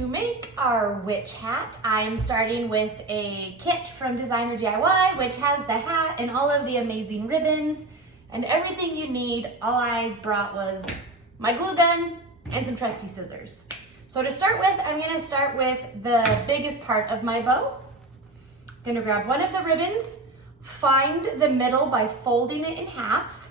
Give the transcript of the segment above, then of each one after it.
to make our witch hat. I am starting with a kit from DesignerDIY, which has the hat and all of the amazing ribbons and everything you need. All I brought was my glue gun and some trusty scissors. So to start with, I'm gonna start with the biggest part of my bow. I'm gonna grab one of the ribbons, find the middle by folding it in half.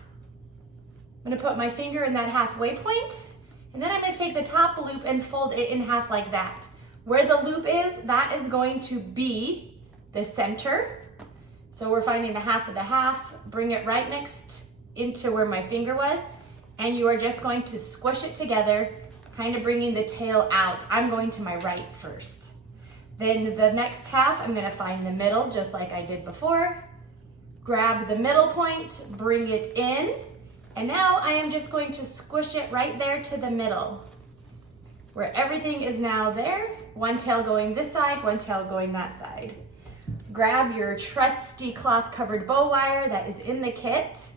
I'm gonna put my finger in that halfway point, and then I'm gonna take the top loop and fold it in half like that. Where the loop is, that is going to be the center. So we're finding the half of the half, bring it right next into where my finger was, and you are just going to squish it together, kind of bringing the tail out. I'm going to my right first. Then the next half, I'm gonna find the middle, just like I did before. Grab the middle point, bring it in, and now I am just going to squish it right there to the middle, where everything is now there. One tail going this side, one tail going that side. Grab your trusty cloth covered bow wire that is in the kit.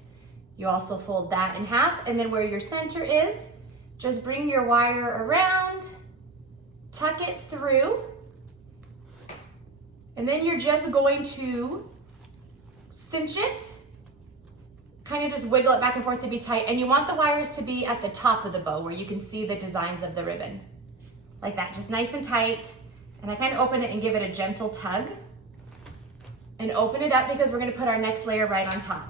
You also fold that in half, and then where your center is, just bring your wire around, tuck it through, and then you're just going to cinch it, kind of just wiggle it back and forth to be tight, and you want the wires to be at the top of the bow where you can see the designs of the ribbon. Like that, just nice and tight. And I kind of open it and give it a gentle tug. And open it up because we're gonna put our next layer right on top.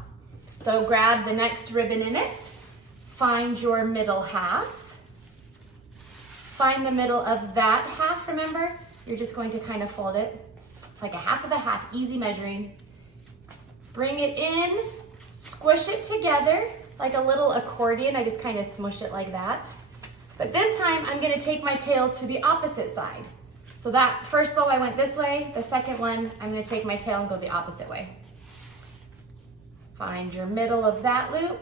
So grab the next ribbon in it, find your middle half, find the middle of that half, remember? You're just going to kind of fold it like a half of a half, easy measuring. Bring it in, squish it together like a little accordion. I just kind of smush it like that. But this time I'm gonna take my tail to the opposite side. So that first bow I went this way, the second one I'm gonna take my tail and go the opposite way. Find your middle of that loop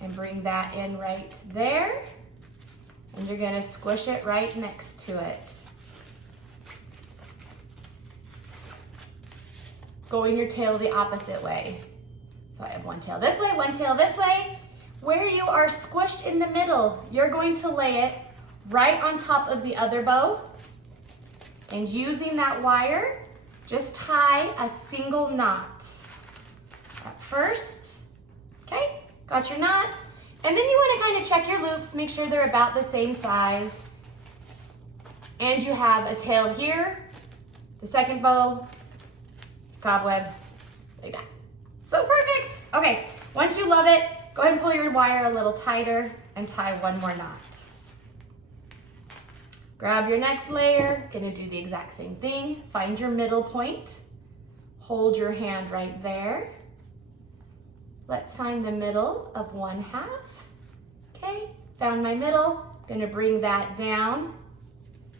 and bring that in right there. And you're gonna squish it right next to it. Going your tail the opposite way. So I have one tail this way, one tail this way. Where you are squished in the middle, you're going to lay it right on top of the other bow. And using that wire, just tie a single knot. At first, okay, got your knot. And then you want to kind of check your loops, make sure they're about the same size. And you have a tail here, the second bow, cobweb, like that. So perfect. Okay, once you love it, go ahead and pull your wire a little tighter and tie one more knot. Grab your next layer, gonna do the exact same thing. Find your middle point, hold your hand right there. Let's find the middle of one half. Okay, found my middle, gonna bring that down,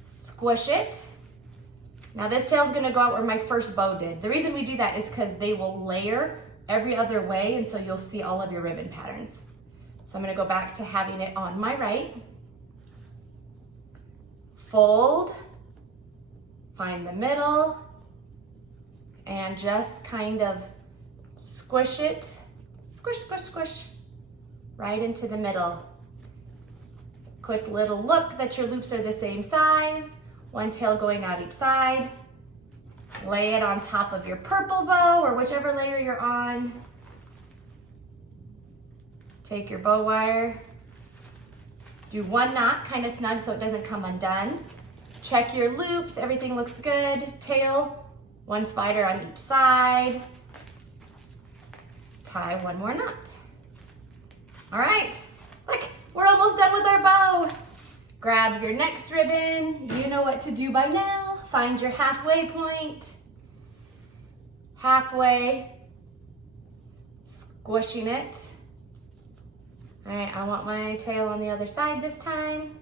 squish it. Now this tail's gonna go out where my first bow did. The reason we do that is because they will layer every other way, and so you'll see all of your ribbon patterns. So I'm gonna go back to having it on my right. Fold, find the middle, and just kind of squish it, squish, squish, squish, right into the middle. Quick little look that your loops are the same size, one tail going out each side. Lay it on top of your purple bow or whichever layer you're on. Take your bow wire, do one knot, kind of snug so it doesn't come undone. Check your loops, everything looks good. Tail, one spider on each side. Tie one more knot. All right, look, we're almost done with our bow. Grab your next ribbon, you know what to do by now. Find your halfway point, halfway, squishing it. All right, I want my tail on the other side this time.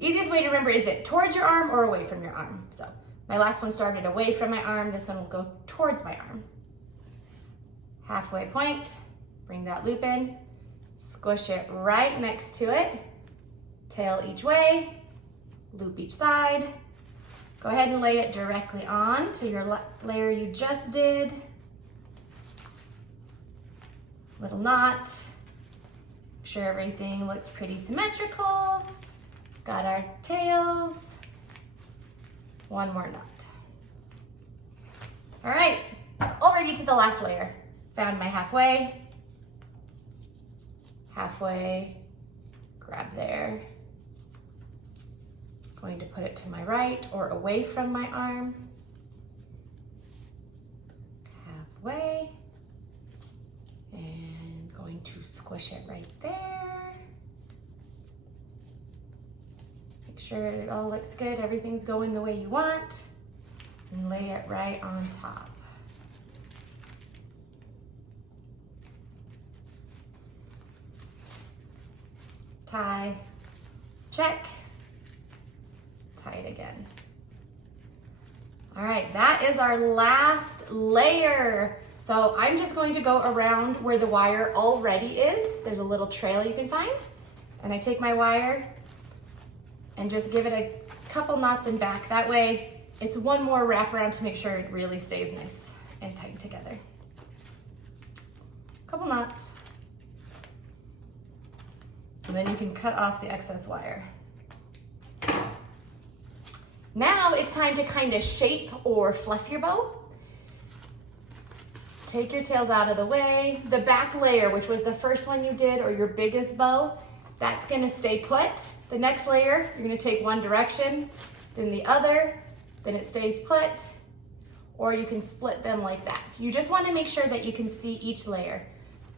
Easiest way to remember, is it towards your arm or away from your arm? So my last one started away from my arm, this one will go towards my arm. Halfway point, bring that loop in, squish it right next to it, tail each way, loop each side. Go ahead and lay it directly on to your layer you just did. Little knot. Make sure everything looks pretty symmetrical. Got our tails. One more knot. All right, already to the last layer. Found my halfway, grab there. Going to put it to my right or away from my arm. Halfway, and going to squish it right there. Make sure it all looks good, everything's going the way you want, and lay it right on top. Tie, check, tie it again. All right, that is our last layer. So I'm just going to go around where the wire already is. There's a little trail you can find. And I take my wire and just give it a couple knots in back. That way it's one more wraparound to make sure it really stays nice and tight together. Couple knots. And then you can cut off the excess wire. Now it's time to kind of shape or fluff your bow. Take your tails out of the way. The back layer, which was the first one you did, or your biggest bow, that's gonna stay put. The next layer, you're gonna take one direction, then the other, then it stays put, or you can split them like that. You just wanna make sure that you can see each layer.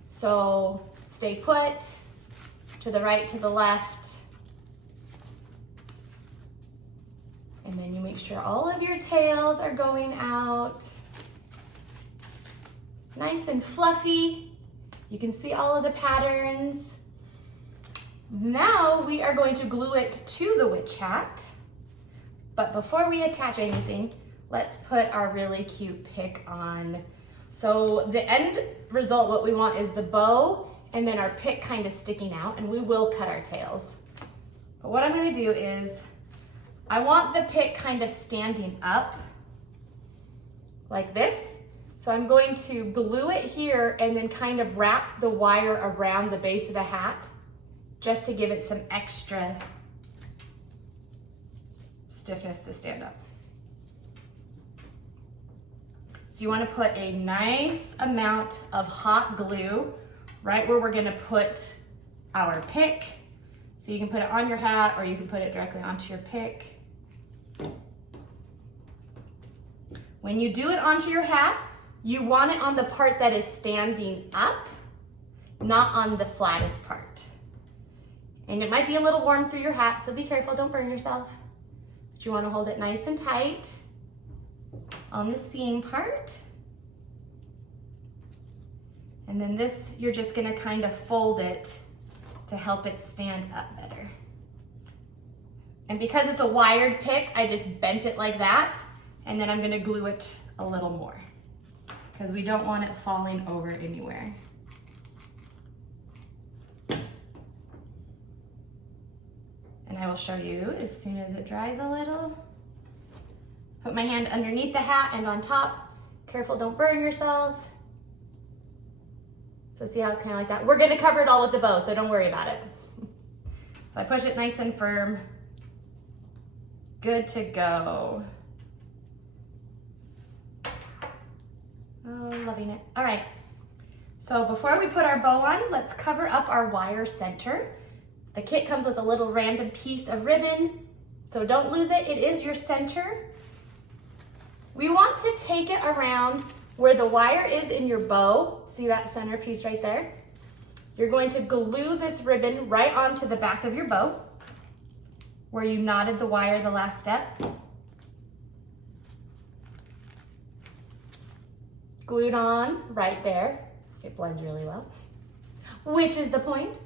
So stay put, to the right, to the left. And then you make sure all of your tails are going out. Nice and fluffy. You can see all of the patterns. Now we are going to glue it to the witch hat. But before we attach anything, let's put our really cute pick on. So the end result, what we want is the bow and then our pick kind of sticking out, and we will cut our tails. But what I'm gonna do is, I want the pick kind of standing up like this. So I'm going to glue it here and then kind of wrap the wire around the base of the hat just to give it some extra stiffness to stand up. So you want to put a nice amount of hot glue right where we're going to put our pick. So you can put it on your hat or you can put it directly onto your pick. When you do it onto your hat, you want it on the part that is standing up, not on the flattest part. And it might be a little warm through your hat, so be careful, don't burn yourself. But you want to hold it nice and tight on the seam part. And then this, you're just gonna kind of fold it to help it stand up better. And because it's a wired pick, I just bent it like that, and then I'm gonna glue it a little more because we don't want it falling over anywhere. And I will show you as soon as it dries a little. Put my hand underneath the hat and on top. Careful, don't burn yourself. So see how it's kind of like that? We're gonna cover it all with the bow, so don't worry about it. So I push it nice and firm. Good to go. Oh, loving it. All right, so before we put our bow on, let's cover up our wire center. The kit comes with a little random piece of ribbon, so don't lose it. It is your center. We want to take it around where the wire is in your bow. See that center piece right there? You're going to glue this ribbon right onto the back of your bow where you knotted the wire the last step. Glued on right there. It blends really well, which is the point.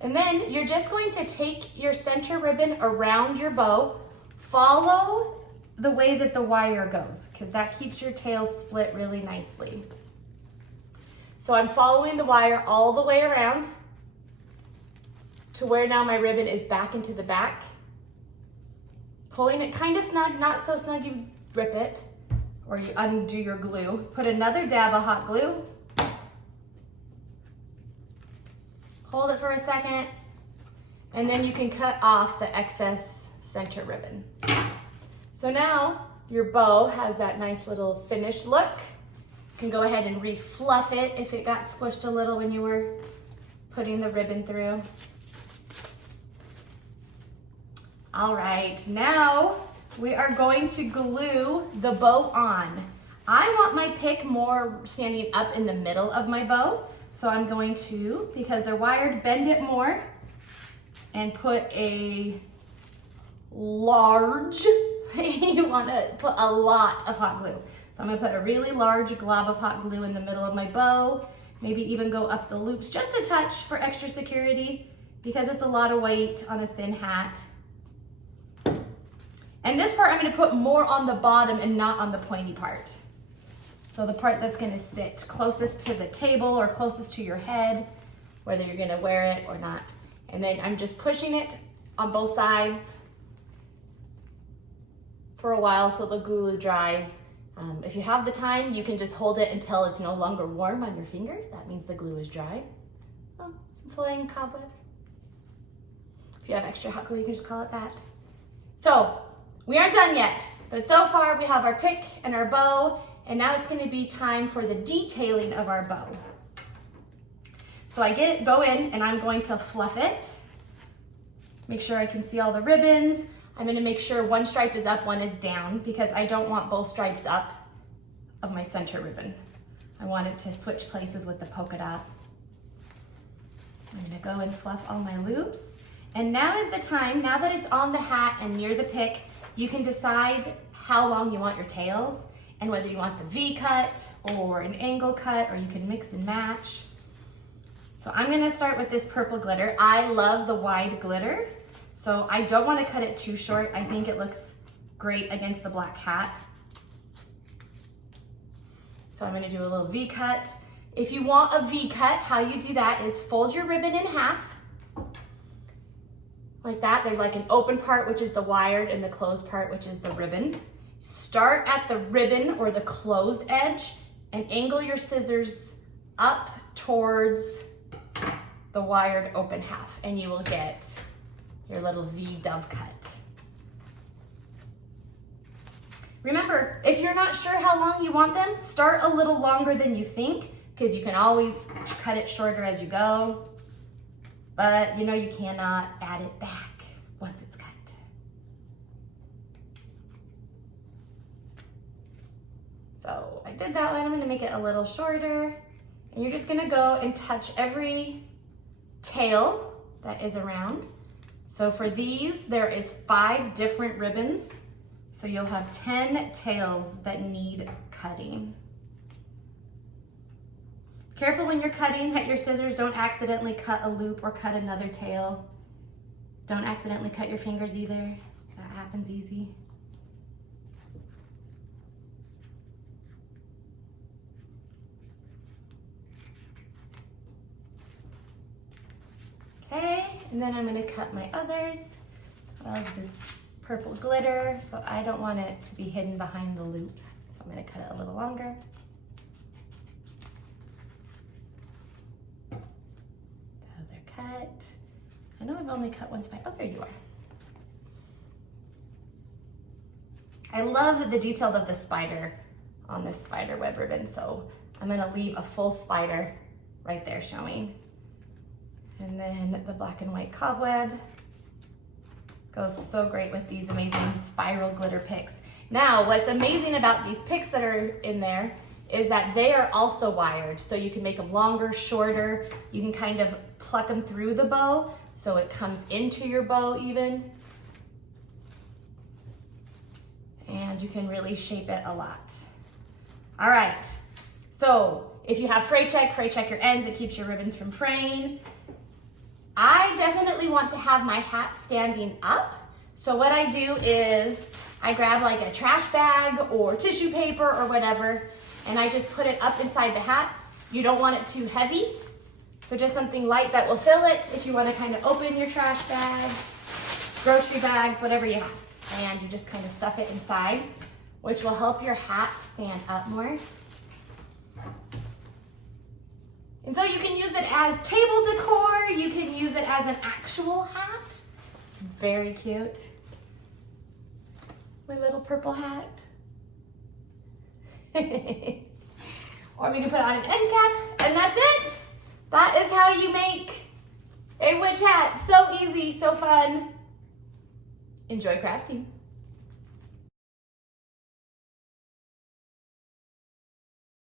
And then you're just going to take your center ribbon around your bow, follow the way that the wire goes, because that keeps your tails split really nicely. So I'm following the wire all the way around to where now my ribbon is back into the back. Pulling it kind of snug, not so snug you rip it, or you undo your glue. Put another dab of hot glue. Hold it for a second, And then you can cut off the excess center ribbon. So now your bow has that nice little finished look. You can go ahead and re-fluff it if it got squished a little when you were putting the ribbon through. All right, now we are going to glue the bow on. I want my pick more standing up in the middle of my bow. So I'm going to, because they're wired, bend it more and put a large, you want to put a lot of hot glue. So I'm going to put a really large glob of hot glue in the middle of my bow, maybe even go up the loops just a touch for extra security because it's a lot of weight on a thin hat. And this part I'm going to put more on the bottom and not on the pointy part. So the part that's going to sit closest to the table or closest to your head, whether you're going to wear it or not. And then I'm just pushing it on both sides for a while so the glue dries. If you have the time, you can just hold it until it's no longer warm on your finger. That means the glue is dry. Oh, some flying cobwebs. If you have extra hot glue, you can just call it that. So we aren't done yet, but so far we have our pick and our bow, and now it's going to be time for the detailing of our bow. So I go in and I'm going to fluff it. Make sure I can see all the ribbons. I'm going to make sure one stripe is up, one is down, because I don't want both stripes up of my center ribbon. I want it to switch places with the polka dot. I'm going to go and fluff all my loops. And now is the time, now that it's on the hat and near the pick, you can decide how long you want your tails and whether you want the V cut or an angle cut, or you can mix and match. So I'm going to start with this purple glitter. I love the wide glitter. So I don't want to cut it too short. I think it looks great against the black hat. So I'm going to do a little V cut. If you want a V cut, how you do that is fold your ribbon in half. Like that. There's like an open part, which is the wired, and the closed part, which is the ribbon. Start at the ribbon or the closed edge and angle your scissors up towards the wired open half, and you will get your little V dove cut. Remember, if you're not sure how long you want them, start a little longer than you think, because you can always cut it shorter as you go. But you know you cannot add it back once it's cut. So I did that one. I'm going to make it a little shorter. And you're just going to go and touch every tail that is around. So for these, there is 5 different ribbons. So you'll have 10 tails that need cutting. Careful when you're cutting that your scissors don't accidentally cut a loop or cut another tail. Don't accidentally cut your fingers either. That happens easy. Okay, and then I'm going to cut my others of this purple glitter, so I don't want it to be hidden behind the loops. So I'm going to cut it a little longer. Those are cut. I know I've only cut once by, oh, there you are. I love the detail of the spider on this spider web ribbon, so I'm going to leave a full spider right there showing. And then the black and white cobweb goes so great with these amazing spiral glitter picks. Now, what's amazing about these picks that are in there is that they are also wired. So you can make them longer, shorter. You can kind of pluck them through the bow so it comes into your bow even. And you can really shape it a lot. All right, so if you have fray check your ends. It keeps your ribbons from fraying. I definitely want to have my hat standing up. So what I do is I grab like a trash bag or tissue paper or whatever, and I just put it up inside the hat. You don't want it too heavy, so just something light that will fill it if you want to kind of open your trash bag, grocery bags, whatever you have. And you just kind of stuff it inside, which will help your hat stand up more. And so you can use it as table decor. You can use it as an actual hat. It's very cute. My little purple hat. Or we can put on an end cap, and that's it. That is how you make a witch hat. So easy, so fun. Enjoy crafting.